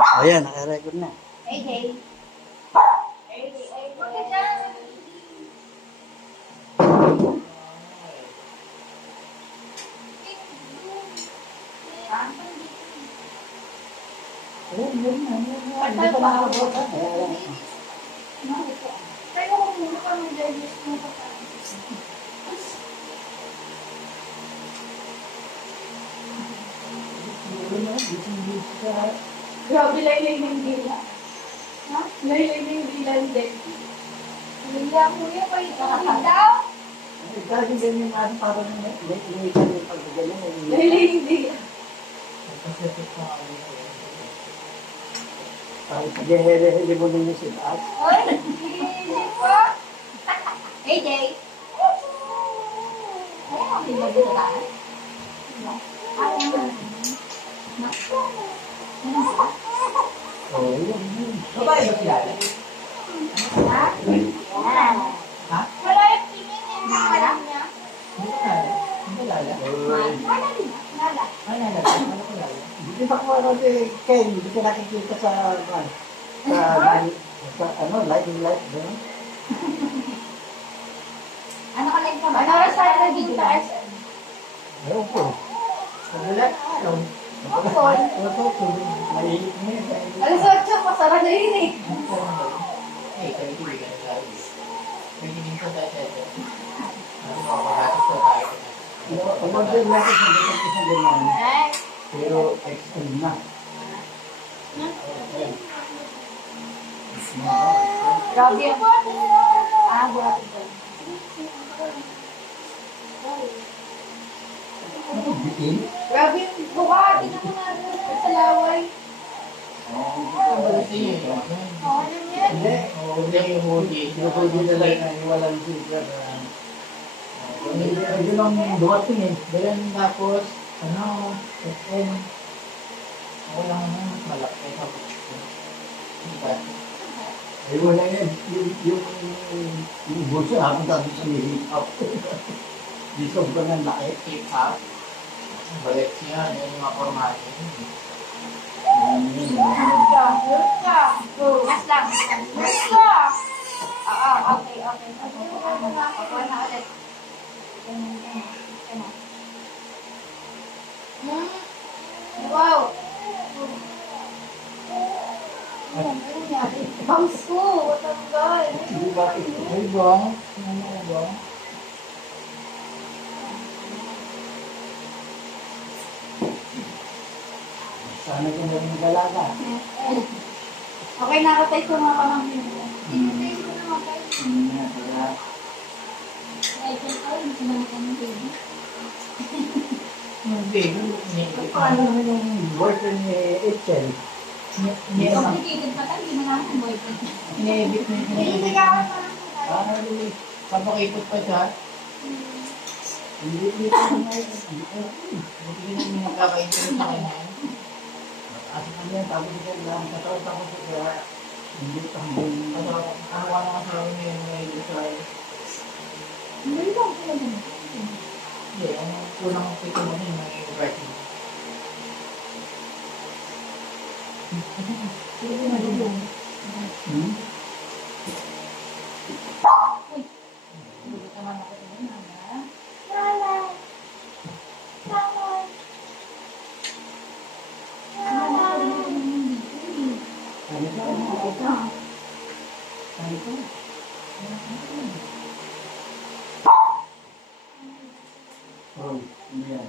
Ayan, naka-record na. Hey, hey. Hindi pa nakabot. Tayo ko muna pa mag-digest mo pa. Grabe laylay ng dila. Ha? Laylay ng dila din. Dila mo yan, pa ito daw. Dahil ganyan natin parang late-late yung pagkagaling. Laylay ng dila. Pag-hehele mo ninyo si Dad. Oy, hindi po. Hey, Jay. Ay, ang pinag dito tayo. Oo, yun. Babae ba siya? Ha? Ha? Wala yung tingin yung nakalam niya. Hindi lala. Wala din. Wala. Ay, lala. Wala ko lala. Hindi ba ko Ken, hindi ka nakikita sa light, gano'n? Ano ka like naman? Ano oras tayo naging sa SM? Ayaw ko. Madalat, ayaw. Mahihit mo yun. Alas 8, pasara na yun eh. Eh, kami kaibigan na lagi. May minsan tayo sa ito. Ano, makakatas na tayo. Pag-order natin sa dito sa ganyan. Ay. Pero extend na. Grabe ang buhat ito. Bitin? Grabe yung buhat. Tingnan mo nga sa laway. Kasi yun. Oo, ano yan? Hindi. Hindi yung hoodie. Hindi na lang na walang sticker. Hindi lang dumating eh. Ganun tapos, ano, SM. Ako lang naman, malaki sa buko. Diba? Ay wala yan. Yung bulso habang tapos sa hip-hop. Di sobrang laki. Keep up. Balik siya, yung mga formato. Mas lang. Oo, okay. Okay na ulit. Wow! Ano nangyari? Bangs ko! Matanggal! Di ba? Ay, bong. Ano mo, bong? Sana ko na rin galaga. Okay, nakatay ko nga pamangkin mo. Tinatay ko na mga kayo. Ay, hindi ko naman kami baby. Hindi. Paano naman yung boyfriend ni Echel? Complicated pa tayo, hindi mo naman ang boyfriend. Inedit na Hindi ka pa lang tayo. Papakipot pa siya. Hindi ko na Buti na yung nakaka-interest sa kanya. At kanya, tapos ito lang, katawag ako sa kaya, hindi tambong. Ano ka na kasi ako yung may Israel. Hindi ba ako naman? Hindi, ang unang pito mo yung may Brighton. Sige na doon. Hindi ka naman ako din, mama. Lala. Lala. Ano ka? Ano ka? Oh, yan.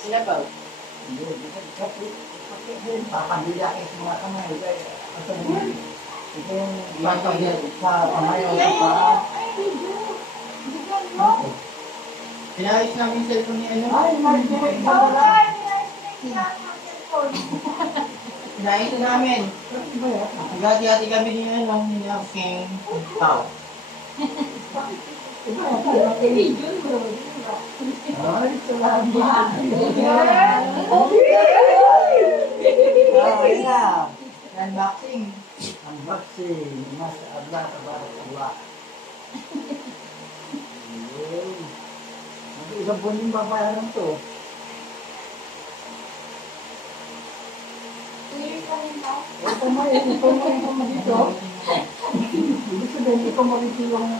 Sinabaw. Hindi, kasi papabila kayo sa mga kamay. Ito yung papabila sa kamay o sa paa. Pinayos namin yung cellphone ni ano. Ay, nag-direct na wala. Pinayos na namin. Nagati-hati kami ni ano, ni King Tao. Ay, salamat. Ay, na. Unboxing. Unboxing. Masya Allah, tabarakallah. isang buwan yung babayaran to. 2 years pa rin ba? Ito mo dito. Ibig sabihin, ito mo rin yung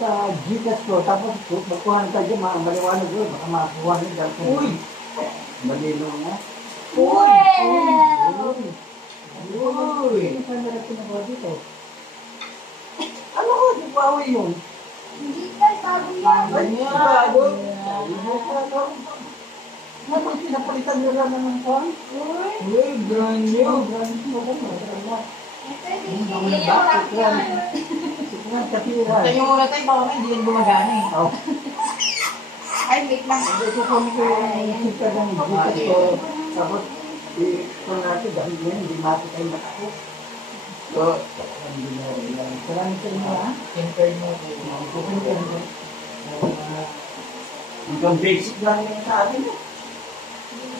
sa Gcash ko. Tapos, magkuhan ka dyan, maliwanag yun. Baka makakuha nyo dyan. Uy! Malino nga. Wow! Uy! Ano saan na pinagawa dito? Ano ko? Di ba yun? Hindi ka, bago yan. Ay, bago! Ano, pinapalitan nyo lang ng kwan? Uy, brand new. Brand new. Ito, hindi yan lang yan. Tingnan, katira. Tayo muna tayo, baka hindi yan gumagana eh. Oh. Ay, wait lang. Ito ko yung sika ng Gcash ko. Tapos, ito natin, dahil yan, hindi mati tayo nakako. So, salamat sa inyo, ha? Temper mo. Hanggang basic lang yung sa atin.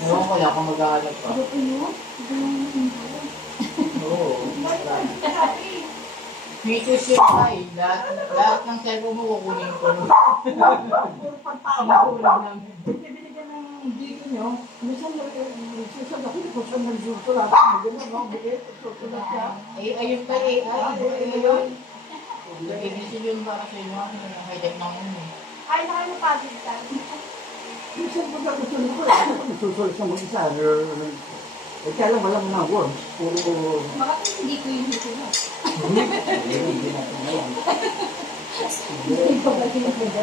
Ewan ko, ako mag-aalag pa. Ano po yun? Oo. Features yun ay, lahat ng cellphone mo kukunin ko. Pinakulang namin. Bibili ka ng dito nyo, minsan susad ako, susad ng susulat. Maganda, no? Bilit, susulat ka. Ayun pa AI. Ayun. ABC yun para sa inyo. Hijack na yun eh. Ay, na kayo pagod ka. Minsan po ka gusto nyo ko, susulat sa mag-isa. Kaya lang wala mo na words. Puro... Baka hindi ko yung susunod. Hindi natin ngayon. Hindi ko ba sinunod?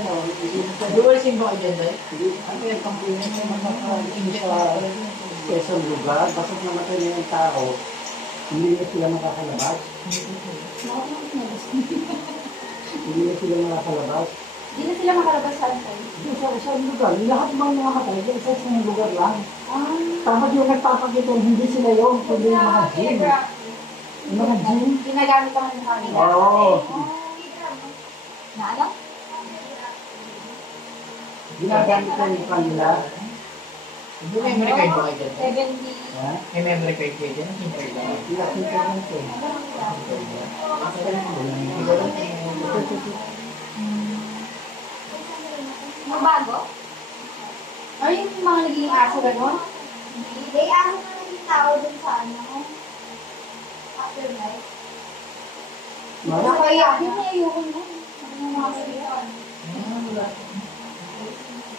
Dual SIM ba kayo dyan, Day? Ang kaya kampunin mo sa isang lugar, bakit namatay na yung tao, hindi na sila makakalabas. Hindi na sila makakalabas. Hindi na sila makalabas sa akin. Doon sa isang lugar, lahat mga nakakatay, sa isang lugar lang. Ah. Tapos yung nagpapakita, hindi sila yun, kundi yung mga gym. Yung mga gym. Ginagamit ang ng kanila. Oo. Na ano? Ginagamit na yung kanila. May memory card ba kayo dyan? 70. Ha? May memory card kayo dyan? Temper lang. Pinakita ko ito. Mabago? Ay, yung mga naging aso gano'n? Hindi, aso na naging tao dun sa ano. Afterlife. Kaya yun na ayoko na. Yung mga kailan.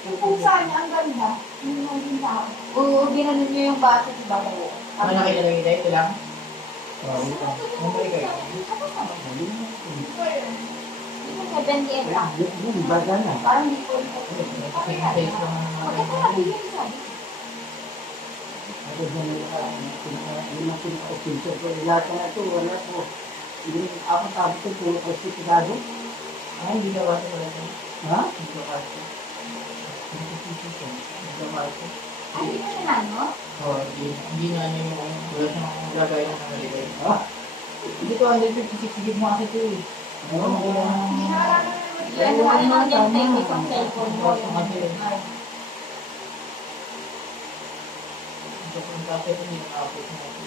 Yung pusa niya, ang ganda. Yung naging tao. Oo, ginanon niya yung bata sa bago. Ano nakita lang ito? Ito lang? Memory card. Yung 78 lang. Yung baga na. Parang hindi ko rin. Kasi yung size lang ng mga Bakit ko nabigyan sabi? Ako dyan yung pinaka-official ko. Lahat na ito, wala ko. Ako sabi ko, puro ko sigurado. hindi ka kasi wala ito. Ha? Hindi ka kasi. Hindi ka kasi. Ay, hindi ka na ano? Oo, hindi na ano yung wala siyang gagawin ng memory card. Ha? Hindi ko 156 gig mo kasi ito eh. Ano mo kailangan Hindi na wala na naman. Ano ka naman dyan, take it ang cellphone mo. Ito kung kasi ito hindi na-upload natin.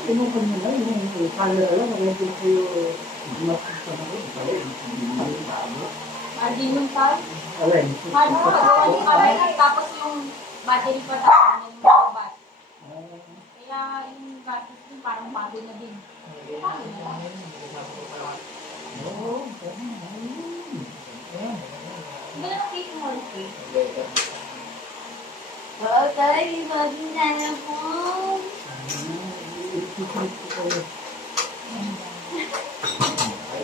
Pinukan nila yung camera lang. Nag-ipin ko yung gymnastic sa mga ito. Margin yung time. Alay. Ano ka, gawa ni camera, tapos yung battery pa tapos yung babat. Kaya yung gadget din parang bago na din. Oo. Hindi na cake mo. Oo, tayo, maging na po. Kahit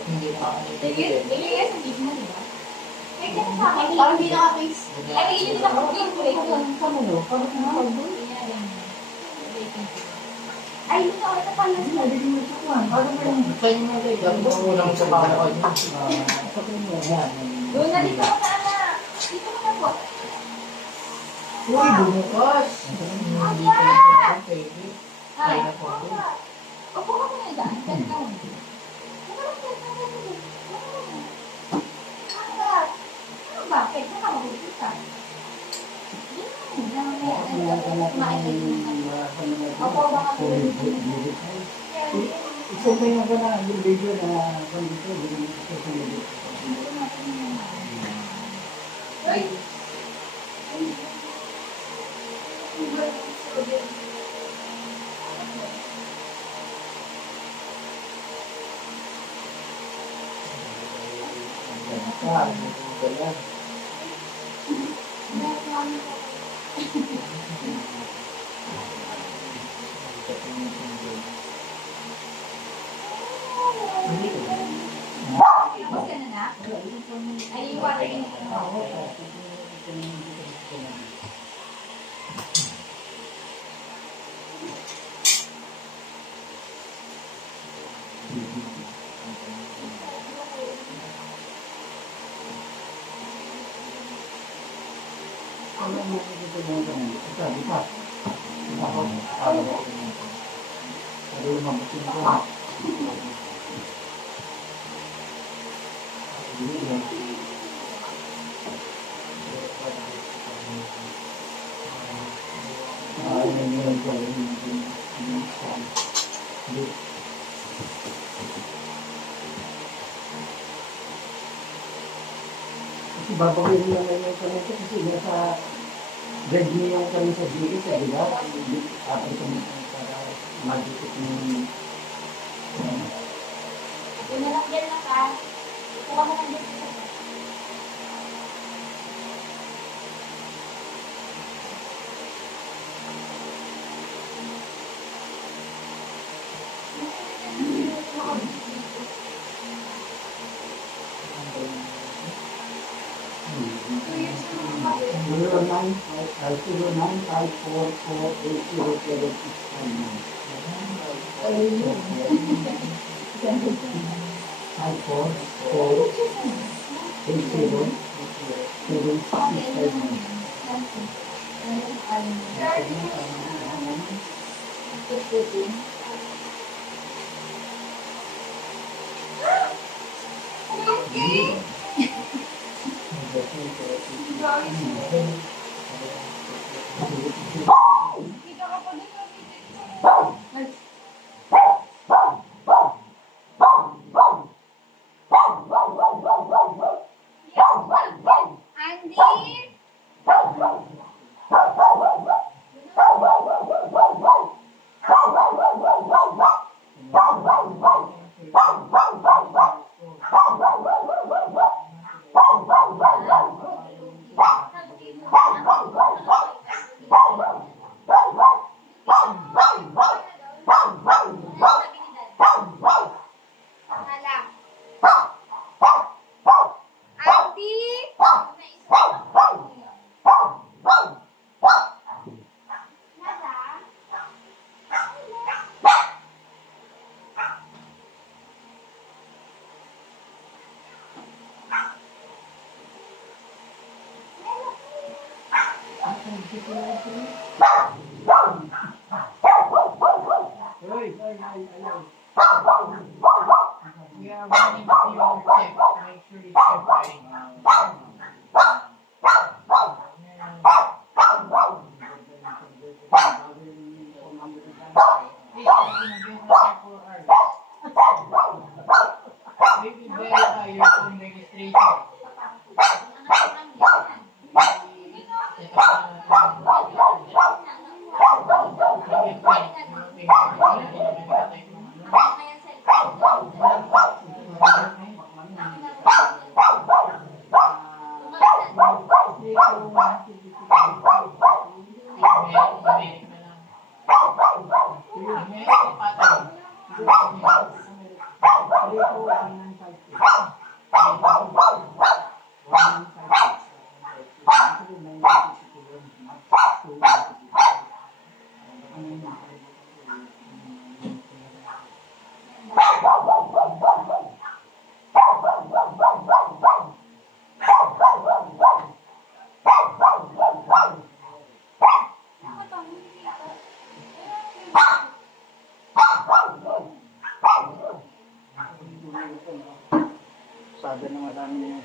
hindi na ako Bigay ka sa gig mo, di ba? Ay, kaya sa akin, parang hindi naka-face. Ay, bigyan nila ako gig ko. Ay, dito ako na pala. Saan mo kayo? Dami ko kulang sa PowerPoint mo. Doon na dito ako sa anak. Dito ka na po. Uy, bumukas! Hindi ko lang sa pwede. Ay, na po. Opo ka muna dyan. Dyan ka muna. Ano ba? Pwede ka mag-umpisa. Kumain ka din ng Opo, baka Isipin ko na yung video na dito, Uy! Tapos ka na na? Ay, yung water in Kasi babagin lang yung kami kasi nasa grade niya yung kami sa GS, di ba? Tapos kami para mag-isip ng Yung nalakyan na ka, kuha mo lang dito. Andy! Yeah, we need to see your check to make sure you check right. Maybe verify your own registration. sabi ng marami